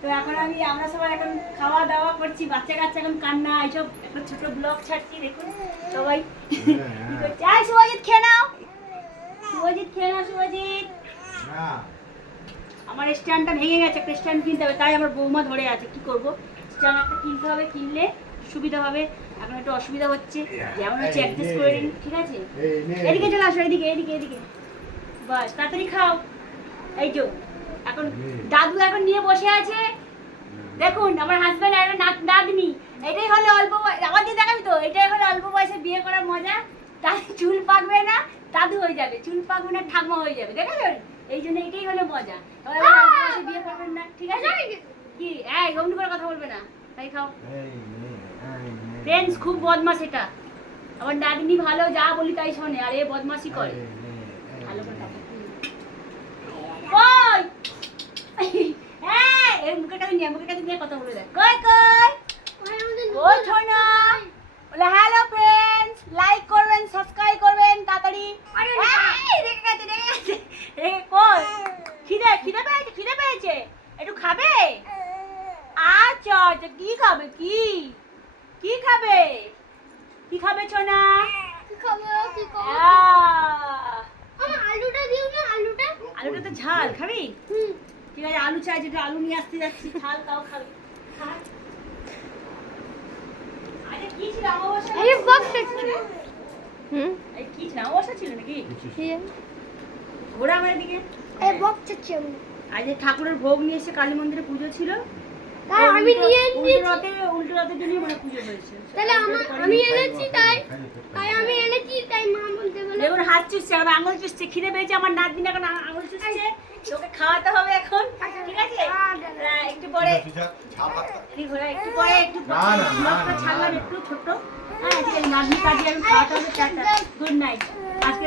তো এখন আমরা সবাই এখন খাওয়া দাওয়া করছি, বাচ্চা কাচ্চা এখন কান্না, এইসব একটা ছোট ব্লগ ছাড়ছি, দেখুন সবাই কি করছে। আয় শুভজিৎ খেয়ে নাও, শুভজিৎ খেয়ে নাও, শুভজিৎ। আমার স্ট্যান্ডটা ভেঙে গেছে, একটা স্ট্যান্ড কিনতে হবে, তাই আমার বৌমা ধরে আছে, কি করব, স্ট্যান্ড একটা কিনতে হবে, কিনলে সুবিধা হবে। এখন একটু অসুবিধা হচ্ছে, যেমন হচ্ছে অ্যাডজাস্ট করে নিন, ঠিক আছে। এদিকে চলে আসো, এদিকে এদিকে এদিকে, বাস তাড়াতাড়ি খাও। এই যে এখন দাদু এখন নিয়ে বসে আছে, দেখুন আমার হাজব্যান্ড আর নাতনি। এটাই হলো অল্প বয়স, আমার দিয়ে দেখাবি তো, এটাই হলো অল্প বয়সে বিয়ে করার মজা। তার চুল পাকবে না, দাদু হয়ে যাবে, চুল পাকবে না, ঠাকমা হয়ে যাবে, দেখেছেন? এই জন্য এটাই হলো মজা। অল্প বয়সে বিয়ে করবেন না, ঠিক আছে? কি এই গন্ডু করে কথা বলবে না, তাই খাও। ফ্রেন্ডস খুব বদমাশ এটা, আমার নাতনি ভালো, যা বলি তাই শোনে, আর এ বদমাশি করে। ভালো করে খাও। কই হ্যাঁ, এর মুখের কাছে নিয়ে কথা বলে দেয়। কই কই ও ছোনা, বলে হ্যালো ফ্রেন্ডস, লাইক করবেন, সাবস্ক্রাইব করবেন তাড়াতাড়ি। এই রেখে গেছে, রেখে কই, খিদে পেয়েছে, একটু খাবে? আচ্ছা আচ্ছা, কি খাবে, কি খাবে, কি খাবে ছোনা? আলুটা তো ঝাল, খাবি? ঠিক আছে, আলু চাই, যেটা আলু নিয়ে আসতে যাচ্ছি, ঝাল তাও খাবি। আরে কি ছিল অমাবস্যা? এই কি ছিল, অমাবস্যা ছিল নাকি? ঘোরা আমার দিকে আজ ঠাকুরের ভোগ নিয়ে এসে কালী মন্দিরে পুজো ছিল, আমি নিয়ে উল্টো রাতের জন্য মানে পুজো হয়েছে। তাহলে আমি এনেছি, তাই আমি এনেছি, তাই মা বলতে বলে দেখুন হাত চুষছে, এখন আঙুল চুষছে, খিদে পেয়েছে আমার নাতনি, এখন আঙুল চুষছে, তোকে খাওয়াতে হবে এখন, ঠিক আছে? একটু পরে একটু পরে একটু ছাড়লাম একটু ছোট্ট, হ্যাঁ ঠিক আছে, নাতনি কাজে আমি খাওয়াতে হবে। Good night. আজকে